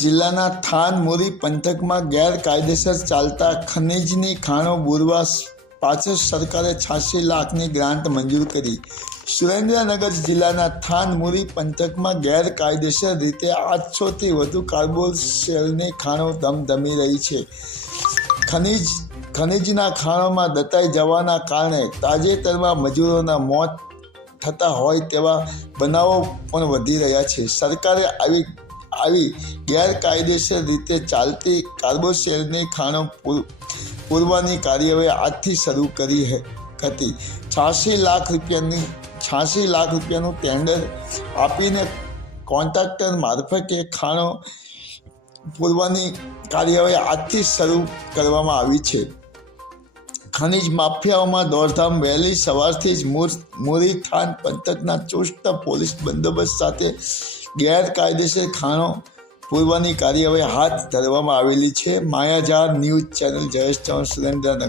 જિલ્લાના થાન મોરી પંથકમાં ગેરકાયદેસર ચાલતા ખનીજની ખાણો બુરવા પાછળ સરકારે 86 લાખની ગ્રાન્ટ મંજૂર કરી। સુરેન્દ્રનગર જિલ્લાના થાન મોરી પંથકમાં ગેરકાયદેસર રીતે 800થી વધુ કાર્બોસેલની ખાણો ધમધમી રહી છે। ખનીજના ખાણોમાં દટાઈ જવાના કારણે તાજેતરમાં મજૂરોના મોત થતા હોય તેવા બનાવો પણ વધી રહ્યા છે। સરકારે આવી ગેરકાયદેસર રીતે ચાલતી કાર્બોસેલની ખાણો પૂરવાની કાર્યવાહી આજથી શરૂ કરી હતી। 86 લાખ રૂપિયાનું ટેન્ડર આપીને કોન્ટ્રાક્ટર મારફતે ખાણો પૂરવાની કાર્યવાહી આજથી શરૂ કરવામાં આવી છે। ખનીજ માફિયાઓમાં દોડધામ વહેલી સવારથી જ મોરી થાન પંથકના ચુસ્ત પોલીસ બંદોબસ્ત સાથે ગેરકાયદેસર ખાણો પૂરવાની કાર્યવાહી હાથ ધરવામાં આવેલી છે। માયાજાર ન્યૂઝ ચેનલ, જયેશ ચૌહાણ, સુરેન્દ્રનગર।